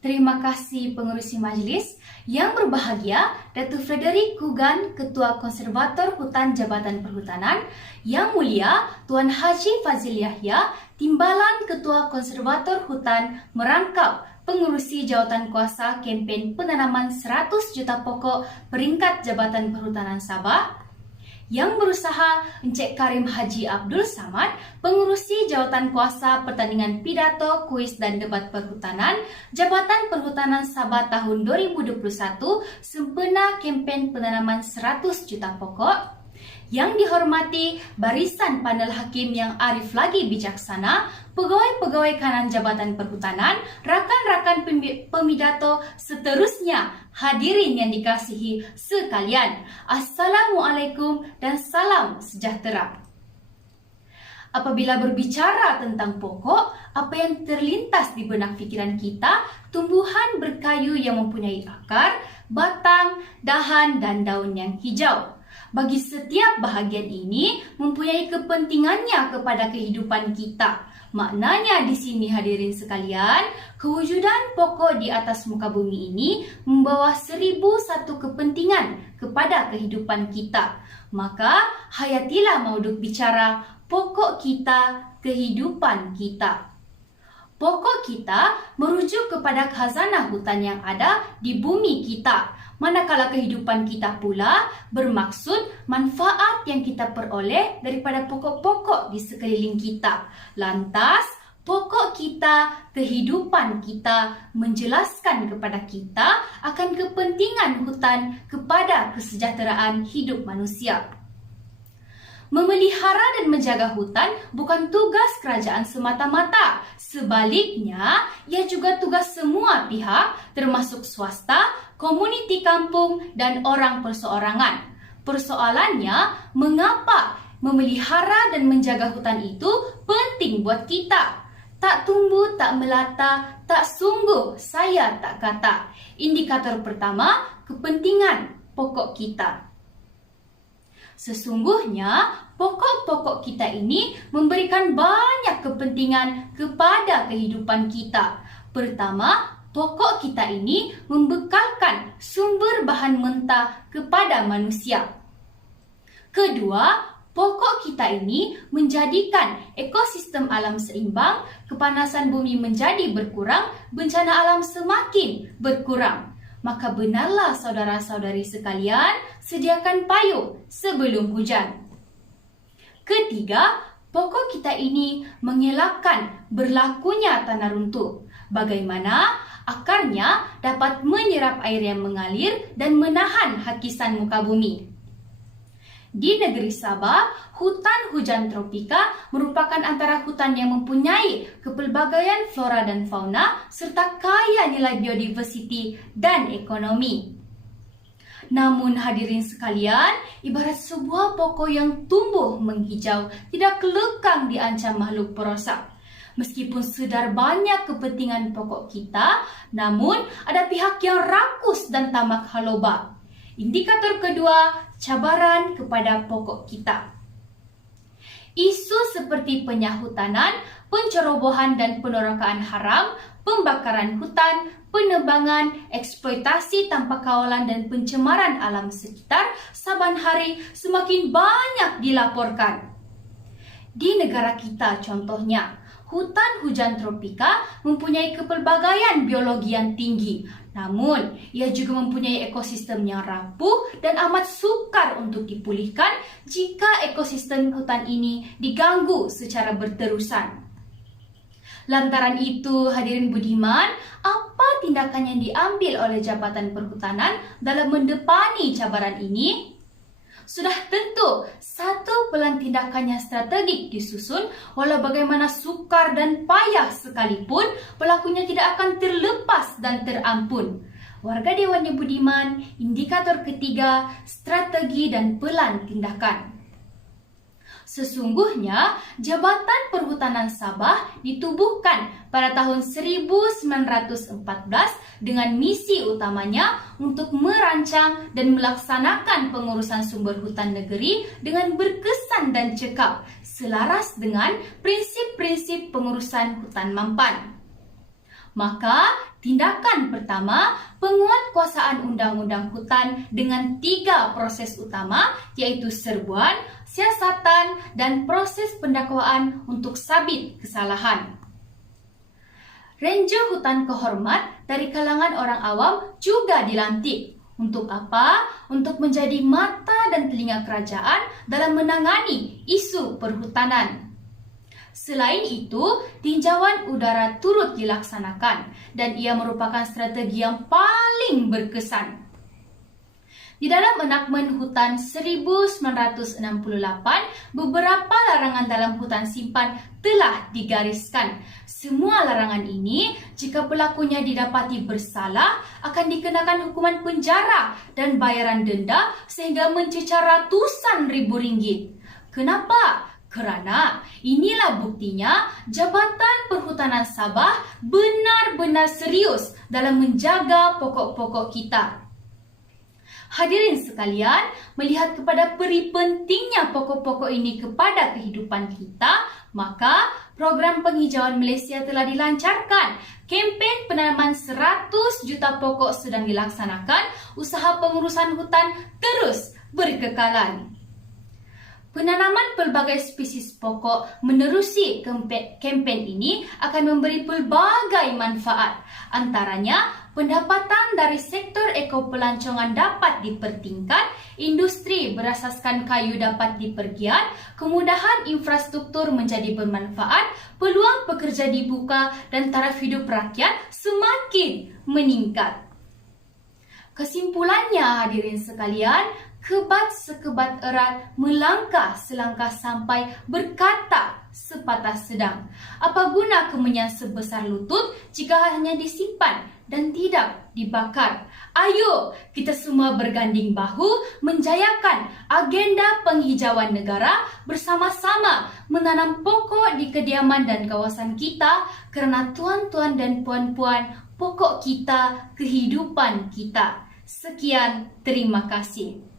Terima kasih pengerusi majlis. Yang berbahagia, Datuk Frederick Kugan, Ketua Konservator Hutan Jabatan Perhutanan. Yang mulia, Tuan Haji Fazil Yahya, Timbalan Ketua Konservator Hutan, merangkap pengurusi jawatan kuasa kempen penanaman 100 juta pokok peringkat Jabatan Perhutanan Sabah. Yang berusaha Encik Karim Haji Abdul Samad, pengurusi jawatan kuasa pertandingan pidato, kuis dan debat perhutanan, Jabatan Perhutanan Sabah tahun 2021 sempena kempen penanaman 100 juta pokok. Yang dihormati barisan panel hakim yang arif lagi bijaksana, pegawai-pegawai kanan Jabatan Perhutanan, rakan-rakan pemidato, seterusnya hadirin yang dikasihi sekalian. Assalamualaikum dan salam sejahtera. Apabila berbicara tentang pokok, apa yang terlintas di benak fikiran kita? Tumbuhan berkayu yang mempunyai akar, batang, dahan dan daun yang hijau. Bagi setiap bahagian ini mempunyai kepentingannya kepada kehidupan kita. Maknanya di sini hadirin sekalian, kewujudan pokok di atas muka bumi ini membawa 1001 kepentingan kepada kehidupan kita. Maka hayatilah mauduk bicara pokok kita, kehidupan kita. Pokok kita merujuk kepada khazanah hutan yang ada di bumi kita. Manakala kehidupan kita pula bermaksud manfaat yang kita peroleh daripada pokok-pokok di sekeliling kita. Lantas, pokok kita, kehidupan kita menjelaskan kepada kita akan kepentingan hutan kepada kesejahteraan hidup manusia. Memelihara dan menjaga hutan bukan tugas kerajaan semata-mata. Sebaliknya, ia juga tugas semua pihak termasuk swasta, komuniti kampung dan orang perseorangan. Persoalannya, mengapa memelihara dan menjaga hutan itu penting buat kita? Tak tumbuh, tak melata, tak sungguh, saya tak kata. Indikator pertama, kepentingan pokok kita. Sesungguhnya, pokok-pokok kita ini memberikan banyak kepentingan kepada kehidupan kita. Pertama, pokok kita ini membekalkan sumber bahan mentah kepada manusia. Kedua, pokok kita ini menjadikan ekosistem alam seimbang, kepanasan bumi menjadi berkurang, bencana alam semakin berkurang. Maka benarlah saudara-saudari sekalian, sediakan payung sebelum hujan. Ketiga, pokok kita ini mengelakkan berlakunya tanah runtuh. Bagaimana? Akarnya dapat menyerap air yang mengalir dan menahan hakisan muka bumi. Di negeri Sabah, hutan hujan tropika merupakan antara hutan yang mempunyai kepelbagaian flora dan fauna serta kaya nilai biodiversiti dan ekonomi. Namun hadirin sekalian, ibarat sebuah pokok yang tumbuh menghijau, tidak lekang diancam makhluk perosak. Meskipun sedar banyak kepentingan pokok kita, namun ada pihak yang rakus dan tamak haloba. Indikator kedua, cabaran kepada pokok kita. Isu seperti penyahutanan, pencerobohan dan penorokan haram, pembakaran hutan, penebangan, eksploitasi tanpa kawalan dan pencemaran alam sekitar saban hari semakin banyak dilaporkan. Di negara kita contohnya, hutan hujan tropika mempunyai kepelbagaian biologi yang tinggi. Namun, ia juga mempunyai ekosistem yang rapuh dan amat sukar untuk dipulihkan jika ekosistem hutan ini diganggu secara berterusan. Lantaran itu, hadirin budiman, apa tindakan yang diambil oleh Jabatan Perhutanan dalam mendepani cabaran ini? Sudah tentu, satu pelan tindakan yang strategik disusun, walau bagaimana sukar dan payah sekalipun, pelakunya tidak akan terlepas dan terampun. Warga Dewan yang budiman, indikator ketiga, strategi dan pelan tindakan. Sesungguhnya, Jabatan Perhutanan Sabah ditubuhkan pada tahun 1914 dengan misi utamanya untuk merancang dan melaksanakan pengurusan sumber hutan negeri dengan berkesan dan cekap, selaras dengan prinsip-prinsip pengurusan hutan mampan. Maka, Tindakan pertama, penguatkuasaan undang-undang hutan dengan 3 proses utama, iaitu serbuan, siasatan, dan proses pendakwaan untuk sabit kesalahan. Ranger hutan kehormat dari kalangan orang awam juga dilantik. Untuk apa? Untuk menjadi mata dan telinga kerajaan dalam menangani isu perhutanan. Selain itu, tinjauan udara turut dilaksanakan dan ia merupakan strategi yang paling berkesan. Di dalam enakmen Hutan 1968, beberapa larangan dalam hutan simpan telah digariskan. Semua larangan ini, jika pelakunya didapati bersalah, akan dikenakan hukuman penjara dan bayaran denda sehingga mencecah ratusan ribu ringgit. Kenapa? Kerana inilah buktinya Jabatan Perhutanan Sabah benar-benar serius dalam menjaga pokok-pokok kita. Hadirin sekalian, melihat kepada peri pentingnya pokok-pokok ini kepada kehidupan kita, maka program penghijauan Malaysia telah dilancarkan. Kempen penanaman 100 juta pokok sedang dilaksanakan. Usaha pengurusan hutan terus berkekalan. Penanaman pelbagai spesies pokok menerusi kempen ini akan memberi pelbagai manfaat. Antaranya, pendapatan dari sektor ekopelancongan dapat dipertingkat, industri berasaskan kayu dapat dipergiat, kemudahan infrastruktur menjadi bermanfaat, peluang pekerja dibuka dan taraf hidup rakyat semakin meningkat. Kesimpulannya, hadirin sekalian, kebat sekebat erat, melangkah selangkah sampai, berkata sepatah sedang. Apa guna kemenyan sebesar lutut jika hanya disimpan dan tidak dibakar? Ayo kita semua berganding bahu menjayakan agenda penghijauan negara, bersama-sama menanam pokok di kediaman dan kawasan kita, kerana tuan-tuan dan puan-puan, pokok kita, kehidupan kita. Sekian, terima kasih.